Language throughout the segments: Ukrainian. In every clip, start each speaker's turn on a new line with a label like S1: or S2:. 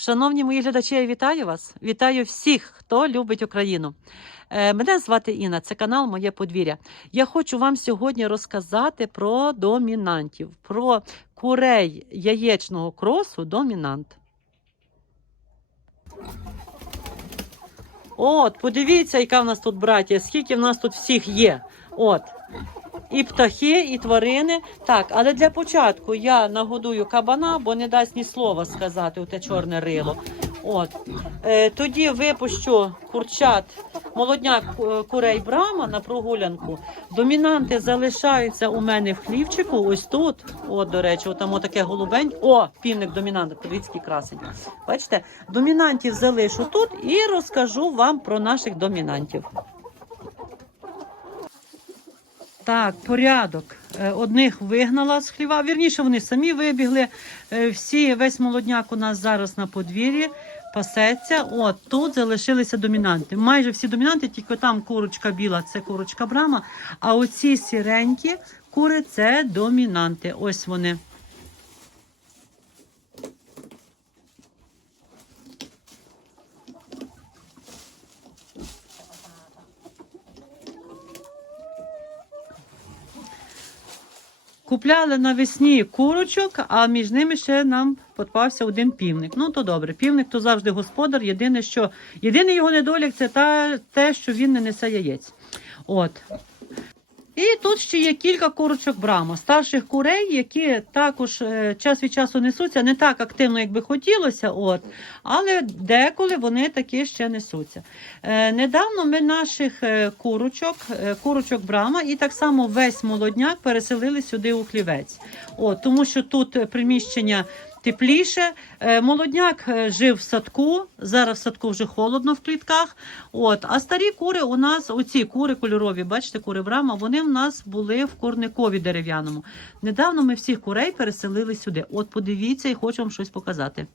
S1: Шановні мої глядачі, я вітаю вас. Вітаю всіх, хто любить Україну. Е, Мене звати Інна, це канал Моє подвір'я. Я хочу вам сьогодні розказати про домінантів, про курей яєчного кросу домінант. От, подивіться, яка в нас тут браття, скільки в нас тут всіх є. От. І птахи, і тварини. Так, але для початку я нагодую кабана, бо не дасть ні слова сказати у те чорне рило. От. Е, тоді випущу курчат, молодняк е, курей брама на прогулянку. Домінанти залишаються у мене в хлівчику, ось тут. От, до речі, там таке голубень. О, півник домінанта, подивіться, красень. Бачите, домінантів залишу тут і розкажу вам про наших домінантів. Так, порядок. Е, Одних вигнала з хліва. Вірніше, вони самі вибігли. Е, Всі, весь молодняк у нас зараз на подвір'ї пасеться. От тут залишилися домінанти. Майже всі домінанти, тільки там курочка біла, це курочка брама. А оці сіренькі кури це домінанти. Ось вони. Купляли навесні курочок, а між ними ще нам подпався один півник. Ну то добре, півник то завжди господар. Єдине, що єдиний його недолік це та, те, що він не несе яєць. От. І тут ще є кілька курочок брама, старших курей, які також е, час від часу несуться, не так активно, як би хотілося, от, але деколи вони таки ще несуться. Е, недавно ми наших е, курочок, е, курочок брама і так само весь молодняк переселили сюди у хлівець. От, тому що тут приміщення тепліше. Е, Молодняк е, жив в садку, зараз в садку вже холодно в клітках. От, а старі кури у нас, оці кури кольорові, бачите, кури брама, вони в нас були в корникові дерев'яному. Недавно ми всіх курей переселили сюди. От подивіться і хочу вам щось показати.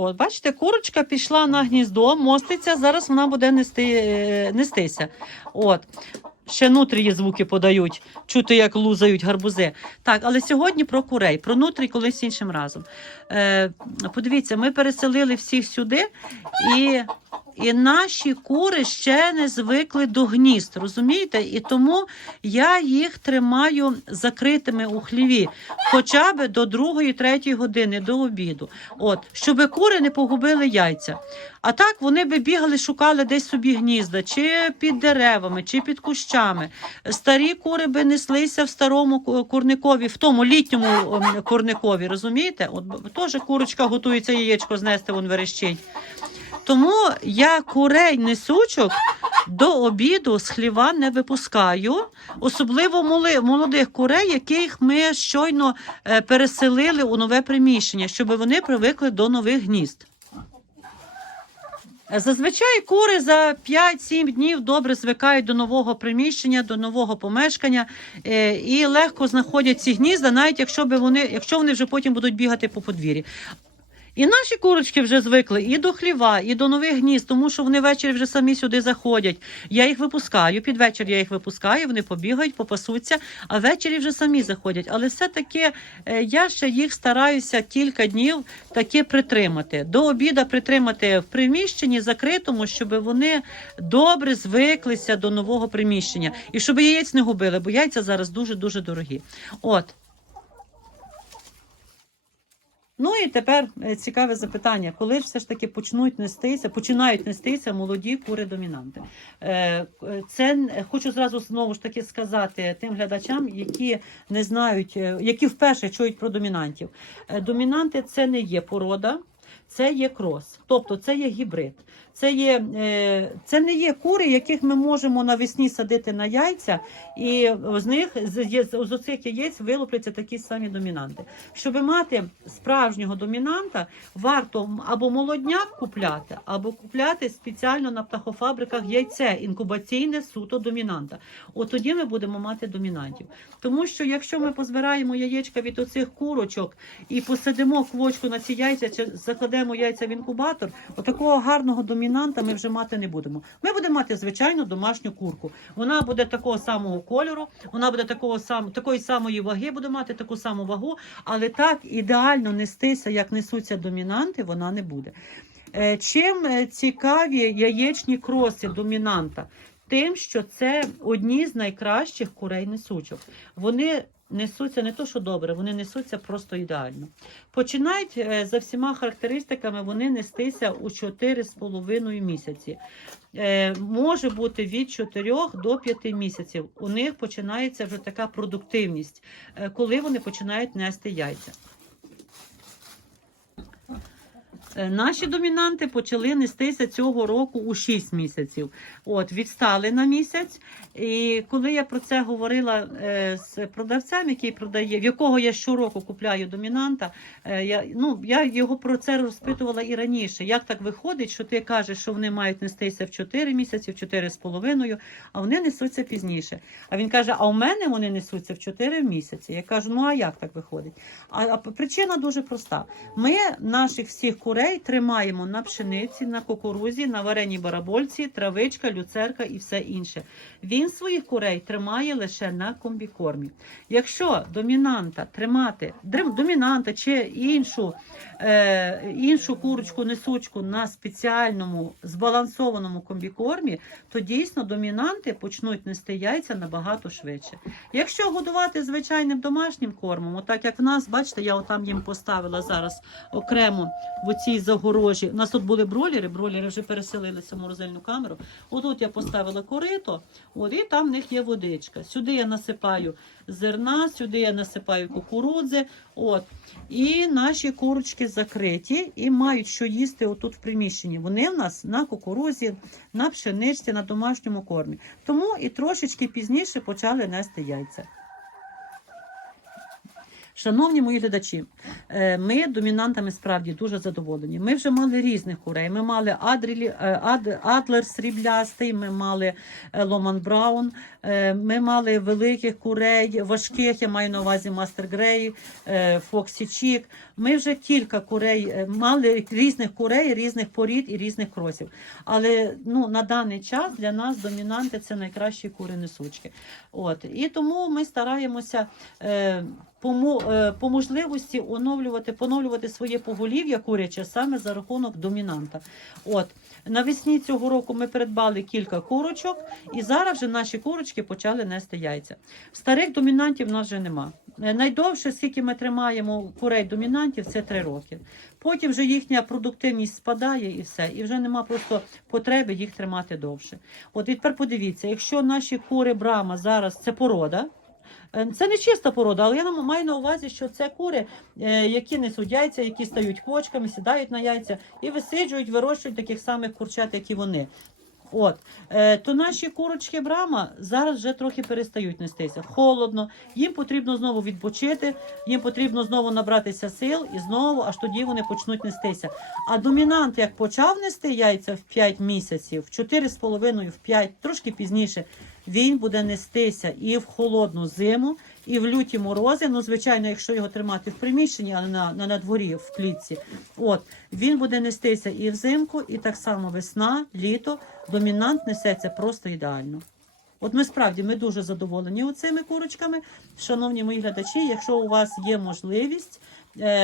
S1: От, бачите, курочка пішла на гніздо, моститься, зараз вона буде нести, е, нестися. От. Ще нутрії звуки подають, чути, як лузають гарбузи. Так, але сьогодні про курей, про нутрій колись іншим разом. Е, подивіться, ми переселили всіх сюди, і, і наші кури ще не звикли до гнізд, розумієте? І тому я їх тримаю закритими у хліві, хоча б до 2-3 години, до обіду. От, щоб кури не погубили яйця. А так вони би бігали, шукали десь собі гнізда, чи під деревами, чи під кущами. Старі кури би неслися в старому курникові, в тому літньому ем, курникові, розумієте? От теж курочка готується яєчко знести, вон верещить. Тому я курей несучок до обіду з хліва не випускаю, особливо молодих курей, яких ми щойно е, переселили у нове приміщення, щоб вони привикли до нових гнізд. Зазвичай кури за 5-7 днів добре звикають до нового приміщення, до нового помешкання е, і легко знаходять ці гнізда, навіть якщо би вони, якщо вони вже потім будуть бігати по подвір'ї. І наші курочки вже звикли і до хліва, і до нових гнізд, тому що вони ввечері вже самі сюди заходять. Я їх випускаю, під вечір я їх випускаю, вони побігають, попасуться, а ввечері вже самі заходять. Але все-таки е, я ще їх стараюся кілька днів таки притримати. До обіда притримати в приміщенні закритому, щоб вони добре звиклися до нового приміщення. І щоб яєць не губили, бо яйця зараз дуже-дуже дорогі. От. Ну і тепер е, цікаве запитання: коли ж все ж таки почнуть нестися, починають нестися молоді кури домінанти? Е, е, Це хочу зразу знову ж таки сказати тим глядачам, які не знають, які вперше чують про домінантів. Домінанти це не є порода. Це є крос, тобто це є гібрид. Це, є, е, це не є кури, яких ми можемо навесні садити на яйця, і з них з, оцих яєць вилупляться такі самі домінанти. Щоб мати справжнього домінанта, варто або молодняк купляти, або купляти спеціально на птахофабриках яйце інкубаційне суто домінанта. От тоді ми будемо мати домінантів. Тому що якщо ми позбираємо яєчка від оцих курочок і посадимо квочку на ці яйця, чи закладемо яйця в інкубатор, отакого гарного домінанта ми вже мати не будемо. Ми будемо мати звичайну домашню курку. Вона буде такого самого кольору, вона буде такого сам, такої самої ваги, буде мати таку саму вагу, але так ідеально нестися, як несуться домінанти, вона не буде. Е, Чим е, цікаві яєчні кроси домінанта? Тим, що це одні з найкращих курей несучок. Вони несуться не то, що добре, вони несуться просто ідеально. Починають е, за всіма характеристиками вони нестися у 4,5 місяці. Е, може бути від 4 до 5 місяців. У них починається вже така продуктивність, е, коли вони починають нести яйця. Е, Наші домінанти почали нестися цього року у 6 місяців. От, відстали на місяць. І коли я про це говорила е, з продавцем, який продає, в якого я щороку купляю домінанта, е, я, ну, я його про це розпитувала і раніше. Як так виходить, що ти кажеш, що вони мають нестися в 4 місяці, в 4,5, а вони несуться пізніше. А він каже: а у мене вони несуться в 4 місяці. Я кажу, ну а як так виходить? А, а причина дуже проста. Ми наших всіх курей тримаємо на пшениці, на кукурузі, на вареній барабольці, травичка, люцерка і все інше. Він своїх курей тримає лише на комбікормі. Якщо домінанта тримати домінанта чи іншу, е, іншу курочку несучку на спеціальному збалансованому комбікормі, то дійсно домінанти почнуть нести яйця набагато швидше. Якщо годувати звичайним домашнім кормом, отак як в нас, бачите, я отам їм поставила зараз окремо в цій загорожі. У нас тут були бролери, бролери вже переселилися в морозильну камеру. Отут я поставила корито, от, і там в них є водичка. Сюди я насипаю зерна, сюди я насипаю кукурудзи. От. І наші курочки закриті і мають що їсти отут в приміщенні. Вони в нас на кукурузі, на пшеничці, на домашньому кормі. Тому і трошечки пізніше почали нести яйця. Шановні мої глядачі, ми домінантами справді дуже задоволені. Ми вже мали різних курей. Ми мали Адрілі, е, Ад, Адлер сріблястий, ми мали е, Ломан Браун, е, ми мали великих курей, важких, я маю на увазі Мастер Грей, е, Фоксі Чік. Ми вже кілька курей е, мали різних курей, різних порід і різних кросів. Але ну, на даний час для нас домінанти це найкращі кури несучки. От. І тому ми стараємося. Е, по, е, по можливості оновлювати, поновлювати своє поголів'я куряче саме за рахунок домінанта. От навесні цього року ми придбали кілька курочок, і зараз вже наші курочки почали нести яйця. Старих домінантів в нас вже нема. Е, Найдовше, скільки ми тримаємо курей домінантів, це три роки. Потім вже їхня продуктивність спадає і все, і вже нема просто потреби їх тримати довше. От і тепер подивіться, якщо наші кури брама зараз це порода. Е, Це не чиста порода, але я маю на увазі, що це кури, е, які несуть яйця, які стають кочками, сідають на яйця і висиджують, вирощують таких самих курчат, як і вони. От, е, то наші курочки брама зараз вже трохи перестають нестися. Холодно, їм потрібно знову відпочити, їм потрібно знову набратися сил і знову, аж тоді вони почнуть нестися. А домінант, як почав нести яйця в 5 місяців, в 4,5, в 5, трошки пізніше, він буде нестися і в холодну зиму, і в люті морози. Ну, звичайно, якщо його тримати в приміщенні, але на, на, на дворі в клітці. От він буде нестися і взимку, і так само весна, літо. Домінант несеться просто ідеально. От ми справді ми дуже задоволені цими курочками. Шановні мої глядачі, якщо у вас є можливість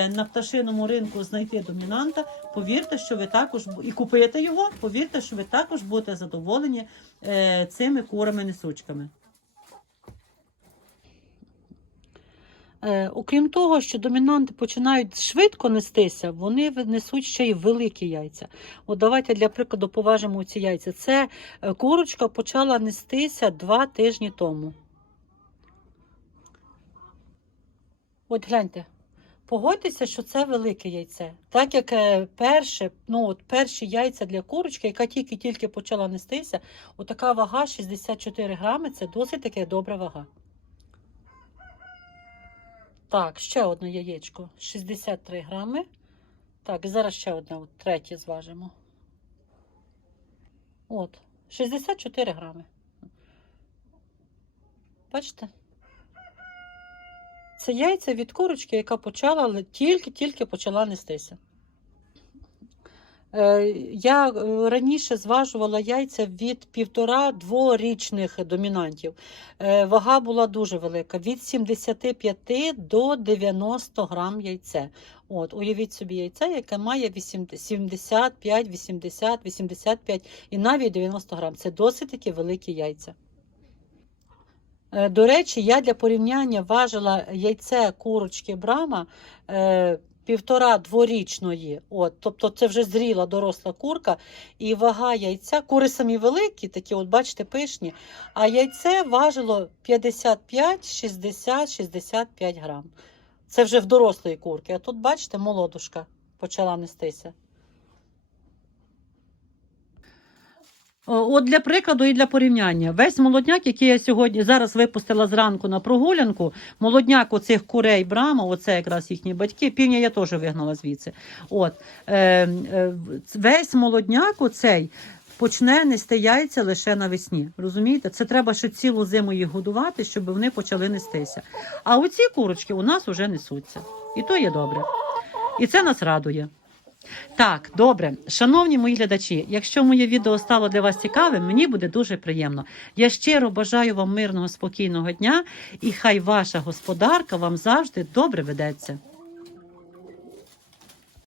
S1: на пташиному ринку знайти домінанта, повірте, що ви також і купити його, повірте, що ви також будете задоволені е, цими курами-несучками. Е, окрім того, що домінанти починають швидко нестися, вони несуть ще й великі яйця. От давайте для прикладу поважимо ці яйця. Це е, курочка почала нестися два тижні тому. От гляньте. Погодьтеся, що це велике яйце. Так як е, перше, ну от перші яйця для курочки, яка тільки-тільки почала нестися, отака вага 64 грами це досить таке добра вага. Так, ще одне яєчко 63 грами. Так, і зараз ще одне, от, третє зважимо. От, 64 грами. Бачите? Це яйця від курочки, яка почала, але тільки-тільки почала нестися. Е, Я е, раніше зважувала яйця від півтора-дворічних домінантів. Е, Вага була дуже велика, від 75 до 90 грам яйце. От, уявіть собі яйце, яке має 75, 80, 85 і навіть 90 грам. Це досить таки великі яйця. Е, До речі, я для порівняння важила яйце курочки Брама е, півтора дворічної. От, тобто це вже зріла доросла курка, і вага яйця, кури самі великі, такі, от бачите, пишні, а яйце важило 55, 60, 65 грам. Це вже в дорослої курки. А тут, бачите, молодушка почала нестися. От для прикладу і для порівняння. Весь молодняк, який я сьогодні зараз випустила зранку на прогулянку, молодняк оцих курей Брама, оце якраз їхні батьки, півня я теж вигнала звідси. От, е, е, весь молодняк оцей почне нести яйця лише навесні. Розумієте? Це треба ще цілу зиму їх годувати, щоб вони почали нестися. А оці курочки у нас вже несуться. І то є добре. І це нас радує. Так, добре, шановні мої глядачі, якщо моє відео стало для вас цікавим, мені буде дуже приємно. Я щиро бажаю вам мирного, спокійного дня, і хай ваша господарка вам завжди добре ведеться.